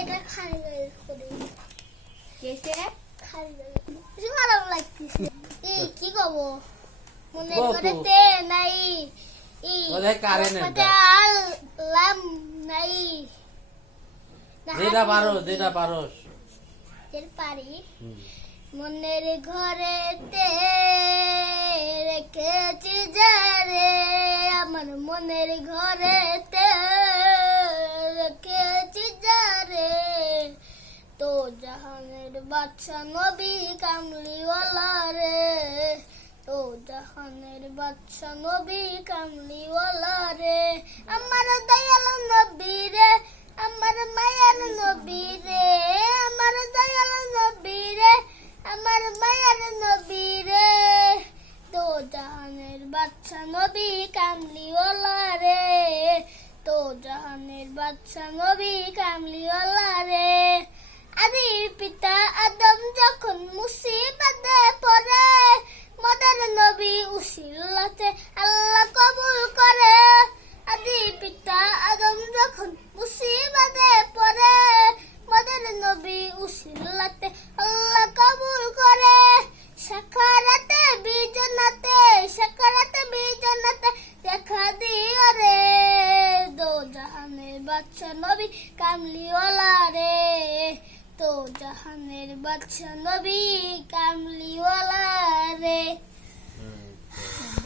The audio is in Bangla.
এটা খাই করে কেসে খাই কিছু ভালো লাগতেছে এই কি কব মনে করে তে নাই ই ওদের কারেন্ট নেই। লাম নাই যেটা পারো যেটা পারোস এর পারি মনের ঘরেতে বাচ্চা নবী কামলিওয়ালা রে তো জাহানের বাচ্চা নবী কামলিওয়ালা রে আমার দয়াল নবী রে আমার মায়ার নবী রে আমার দয়াল নবী রে আমার মায়ার নবী রে তো জাহানের বাচ্চা নবী কামলিওয়ালা রে তো জাহানের বাচ্চা নবী কামলিওয়ালা রে আদির পিতা আদম যখন মুসিবতে পড়ে, মদের নবী উসিলাতে আল্লাহ কবুল করে। আদি পিতা আদম যখন মুসিবতে পড়ে, মদের নবী উসিলাতে আল্লাহ কবুল করে। সাকারাতে বিজনাতে সাকারাতে বিজনাতে দেখা দিও রে। দো জাহানের বাচ্চা নবী কামলিওয়ালা রে। তো জাহানের বাচ্চা নবী কামলিওয়ালা